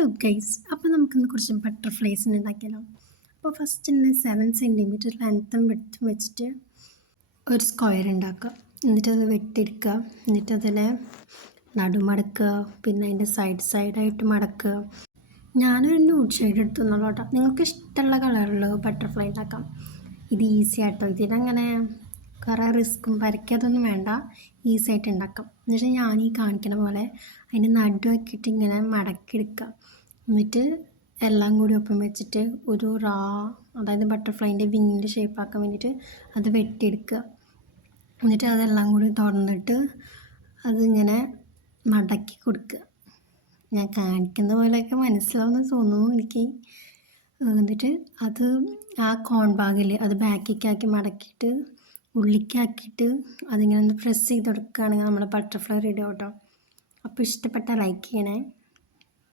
Hello guys, അപ്പോൾ നമുക്കിന്ന് കുറച്ച് ബട്ടർഫ്ലൈസിന് ഉണ്ടാക്കിയാലോ. അപ്പോൾ ഫസ്റ്റ് തന്നെ 7 സെൻറ്റിമീറ്റർ ലെങ്ത്തും വിഡ്ത്തും വെച്ചിട്ട് ഒരു സ്ക്വയർ ഉണ്ടാക്കുക. എന്നിട്ടത് വെട്ടിയെടുക്കുക. എന്നിട്ടതിനെ നടുമടക്കുക, പിന്നെ അതിൻ്റെ സൈഡായിട്ട് മടക്കുക. ഞാനൊരു ന്യൂഡ് ഷെയ്ഡ് എടുത്തുന്നുള്ളൂ കേട്ടോ. നിങ്ങൾക്ക് ഇഷ്ടമുള്ള കളറിൽ ബട്ടർഫ്ലൈ ഉണ്ടാക്കാം. ഇത് ഈസി ആട്ടോ. ഇതിനങ്ങനെ കുറേ റിസ്ക്കും വരയ്ക്കാതൊന്നും വേണ്ട, ഈസി ആയിട്ട് ഉണ്ടാക്കാം. എന്നിട്ട് ഞാൻ ഈ കാണിക്കുന്ന പോലെ അതിൻ്റെ നടുവാക്കിയിട്ട് ഇങ്ങനെ മടക്കിയെടുക്കുക. എന്നിട്ട് എല്ലാം കൂടി ഒപ്പം വെച്ചിട്ട് ഒരു അതായത് ബട്ടർഫ്ലൈൻ്റെ വിങ്ങിൻ്റെ ഷേപ്പാക്കാൻ വേണ്ടിയിട്ട് അത് വെട്ടിയെടുക്കുക. എന്നിട്ട് അതെല്ലാം കൂടി തുറന്നിട്ട് അതിങ്ങനെ മടക്കി കൊടുക്കുക. ഞാൻ കാണിക്കുന്ന പോലെയൊക്കെ മനസ്സിലാവുമെന്ന് തോന്നുന്നു എനിക്ക്. എന്നിട്ട് അത് ആ കോൺ ഭാഗിൽ അത് ബാക്കിലേക്കാക്കി മടക്കിയിട്ട് ഉള്ളിലേക്കാക്കിയിട്ട് അതിങ്ങനെ ഒന്ന് പ്രസ് ചെയ്ത് കൊടുക്കുകയാണെങ്കിൽ നമ്മുടെ ബട്ടർഫ്ലൈ റെഡി ആവും കേട്ടോ. അപ്പോൾ ഇഷ്ടപ്പെട്ടാൽ ലൈക്ക് ചെയ്യണേ.